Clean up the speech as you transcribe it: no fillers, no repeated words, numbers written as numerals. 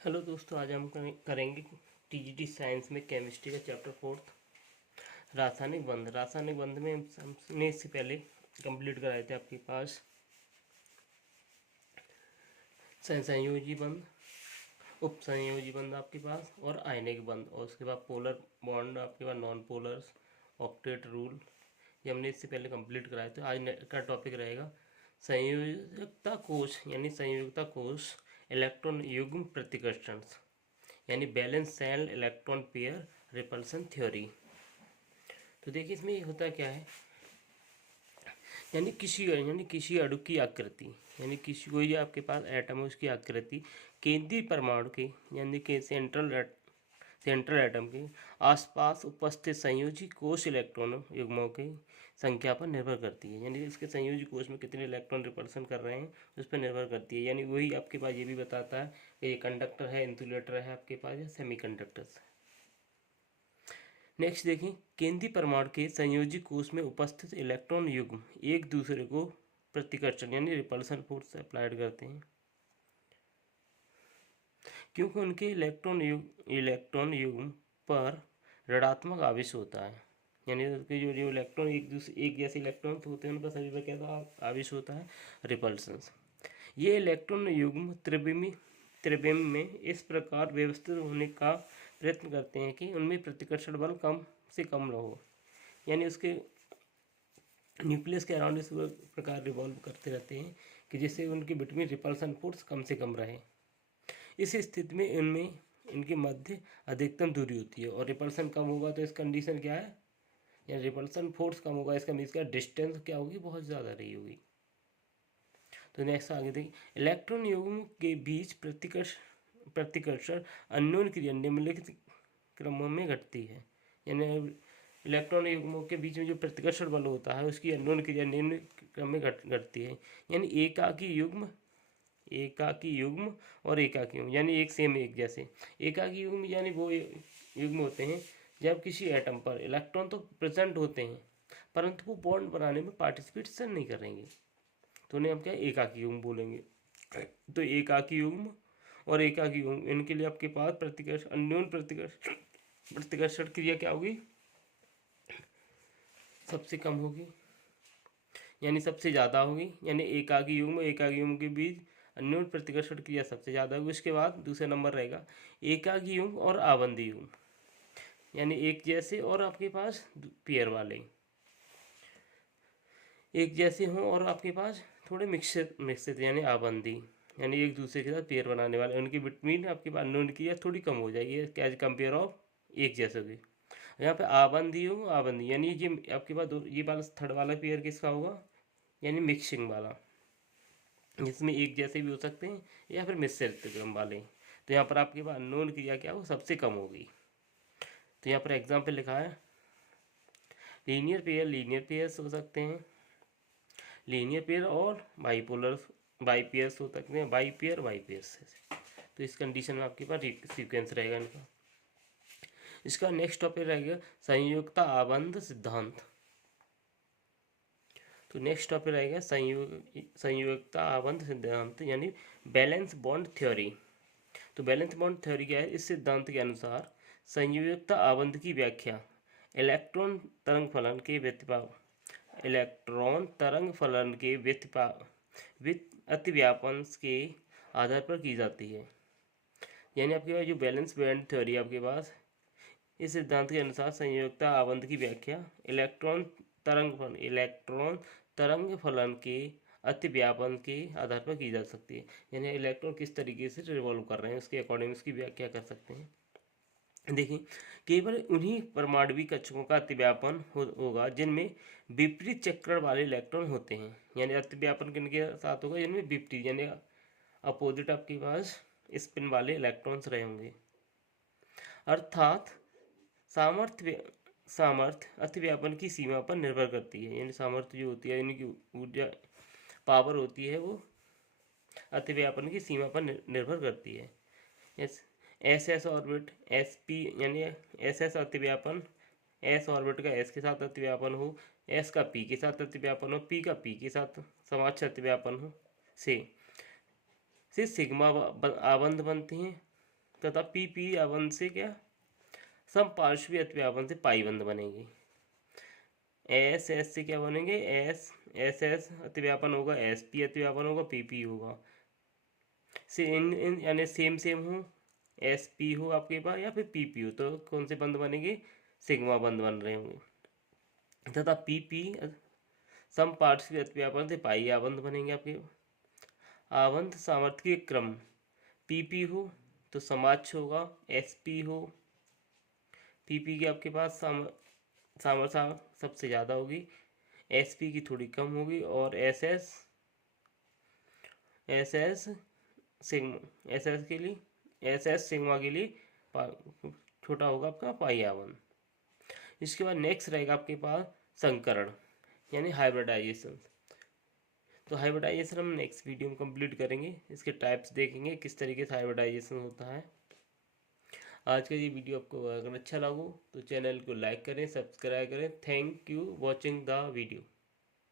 Hello दोस्तों, आज हम करेंगे टीजीटी साइंस में केमिस्ट्री का चैप्टर 4 रासायनिक बंध में हमने इससे पहले कंप्लीट कराए थे आपके पास संयोजी बंध, उपसंयोजी बंध आपके पास और आयनिक बंध, और उसके बाद पोलर बॉन्ड आपके पास, नॉन पोलर्स, ऑक्टेट रूल, ये हमने इससे पहले कंप्लीट कराए थे। आज का टॉपिक रहेगा संयोजकता कोश यानी संयोजकता कोश, इलेक्ट्रॉन युग्म प्रतिकर्षण यानी balance cell electron pair repulsion theory. तो देखिए इसमें ये होता क्या है, यानी किसी अणु की आकृति, यानी किसी कोई आपके पास एटम है उसकी आकृति केंद्रीय परमाणु के यानी कि सेंट्रल एटम के आसपास उपस्थित संयोजी कोश इलेक्ट्रॉन युग्मों की संख्या पर निर्भर करती है। यानी इसके संयोजी कोश में कितने इलेक्ट्रॉन रिपल्सन कर रहे हैं उस पर निर्भर करती है। यानी वही आपके पास ये भी बताता है कि ये कंडक्टर है, इंसुलेटर है आपके पास, या सेमीकंडक्टर्स। नेक्स्ट देखें, केंद्रीय परमाणु के संयोजी कोश में उपस्थित इलेक्ट्रॉन युग्म एक दूसरे को प्रतिकर्षण यानी रिपल्सन फोर्स अप्लाइड करते हैं, क्योंकि उनके इलेक्ट्रॉन युग्म पर ऋणात्मक आवेश होता है। यानी उसके जो इलेक्ट्रॉन एक जैसे इलेक्ट्रॉन होते हैं उनका सभी पर कैसा आवेश होता है, रिपल्सन। ये इलेक्ट्रॉन युग्म त्रिविम में इस प्रकार व्यवस्थित होने का प्रयत्न करते हैं कि उनमें प्रतिकर्षण बल कम से कम हो, यानी उसके न्यूक्लियस के अराउंड इस प्रकार रिवॉल्व करते रहते हैं कि जिससे उनके बिटवीन रिपल्सन फोर्स कम से कम रहे। इस स्थिति में इनमें इनके मध्य अधिकतम दूरी होती है, और रिपल्सन कम होगा तो इस कंडीशन क्या है, या रिपल्सन फोर्स कम होगा इसका मीन्स क्या, डिस्टेंस क्या होगी, बहुत ज़्यादा रही होगी। तो नेक्स्ट आगे देखिए, इलेक्ट्रॉन युग्म के बीच प्रतिकर्षण अन्योन्य क्रिया निम्नलिखित क्रमों में घटती है। यानी इलेक्ट्रॉन युग्मों के बीच में जो प्रतिकर्षण बल होता है उसकी अन्योन्य क्रिया निम्न क्रम में घटती है। यानी एकाकी युग्म और एकाकी युग्म यानी एक सेम एक जैसे। एकाकी युग्म यानी वो युग्म होते हैं जब किसी एटम पर इलेक्ट्रॉन तो प्रेजेंट होते हैं परंतु वो बॉन्ड बनाने में पार्टिसिपेशन नहीं करेंगे, तो उन्हें हम क्या एकाकी युग्म बोलेंगे। तो एकाकी युग्म और एकाकी युग्म इनके लिए आपके पास अन्योन्य प्रतिकर्षण क्रिया क्या होगी, सबसे कम होगी यानी सबसे ज़्यादा होगी। यानी एकाकी युग्म के बीच अन्योन्य प्रतिकर्षण क्रिया सबसे ज़्यादा होगी। उसके बाद दूसरा नंबर रहेगा एकाकी युग्म और आबंधी युग्म, यानी एक जैसे और आपके पास पेयर वाले एक जैसे हों और आपके पास थोड़े मिश्रित यानी आबंधी, यानी एक दूसरे के साथ पेयर बनाने वाले, उनके बिटवीन आपके पास अन्योन्य क्रिया थोड़ी कम हो जाएगी एज कंपेयर ऑफ एक जैसे भी। यहाँ पे आबंधी यानी ये आपके पास ये वाला थर्ड वाला पेयर किसका होगा, यानी मिक्सिंग वाला, जिसमें एक जैसे भी हो सकते हैं या फिर मिश्रित क्रम वाले। तो यहाँ पर आपके पास अन्योन्य क्रिया क्या हो, सबसे कम होगी। तो यहाँ पर एग्जाम्पल लिखा है, लीनियर पेयर्स हो सकते हैं, लीनियर पेयर और बाईपेयर्स हो सकते हैं, बाईपेयर्स। तो इस कंडीशन में आपके पास सीक्वेंस रहेगा इनका। इसका नेक्स्ट टॉपिक रहेगा संयुक्ता आबंध सिद्धांत। तो नेक्स्ट टॉपिक रहेगा संयुक्ता आबंध सिद्धांत यानी बैलेंस बॉन्ड थ्योरी। तो बैलेंस बॉन्ड थ्योरी क्या है, इस सिद्धांत के अनुसार संयुक्ता आबंध की व्याख्या इलेक्ट्रॉन तरंग फलन के अतिव्यापन के आधार पर की जाती है। यानी आपके पास जो बैलेंस बैंड थ्योरी आपके पास, इस सिद्धांत के अनुसार संयुक्ता आबंध की व्याख्या इलेक्ट्रॉन तरंग फलन के अतिव्यापन के आधार पर की जा सकती है। यानी इलेक्ट्रॉन किस तरीके से रिवॉल्व कर रहे हैं उसके अकॉर्डिंग इसकी व्याख्या कर सकते हैं। देखिए, केवल उन्हीं परमाणुविक कक्षकों का अतिव्यापन होगा जिनमें विपरीत चक्रण वाले इलेक्ट्रॉन होते हैं। यानी अतिव्यापन किनके साथ होगा, जिनमें विपरीत यानी अपोजिट आपके पास स्पिन वाले इलेक्ट्रॉन्स रहे होंगे। अर्थात सामर्थ्य अतिव्यापन की सीमा पर निर्भर करती है। यानी सामर्थ्य जो होती है यानी कि ऊर्जा पावर होती है वो अतिव्यापन की सीमा पर निर्भर करती है। एस ऑर्बिट SP यानी SS अतिव्यापन, S ऑर्बिट का S के साथ अतिव्यापन हो, S का P के साथ अतिव्यापन हो, P का P के साथ समाक्षीय अतिव्यापन हो से सिग्मा आबंध बनते हैं। तथा PP आबंध से क्या समपार्श्वी अतिव्यापन से पाई बंध बनेगी। SS से क्या बनेंगे, SS अतिव्यापन होगा, SP अतिव्यापन होगा, PP होगा। से इन यानी सेम हो, SP हो आपके पास या फिर PP हो, तो कौन से बंध बनेंगे, सिग्मा बंध बन रहे होंगे। तथा PP समपार्श्वी अतिव्यापन से पाई आबंध बनेंगे आपके। आबंध सामर्थ्य के क्रम PP हो तो समाच्य होगा, SP हो, PP की आपके पास सामर्थ्य सबसे ज़्यादा होगी, SP की थोड़ी कम होगी, और SS सिग्मा के लिए छोटा होगा आपका पाई आबंध। इसके बाद नेक्स्ट रहेगा आपके पास संकरण यानी हाइब्रिडाइजेशन। तो हाइब्रिडाइजेशन हम नेक्स्ट वीडियो में कंप्लीट करेंगे, इसके टाइप्स देखेंगे किस तरीके से हाइब्रिडाइजेशन होता है। आज का ये वीडियो आपको अगर अच्छा लगा तो चैनल को लाइक करें, सब्सक्राइब करें। Thank you watching the video.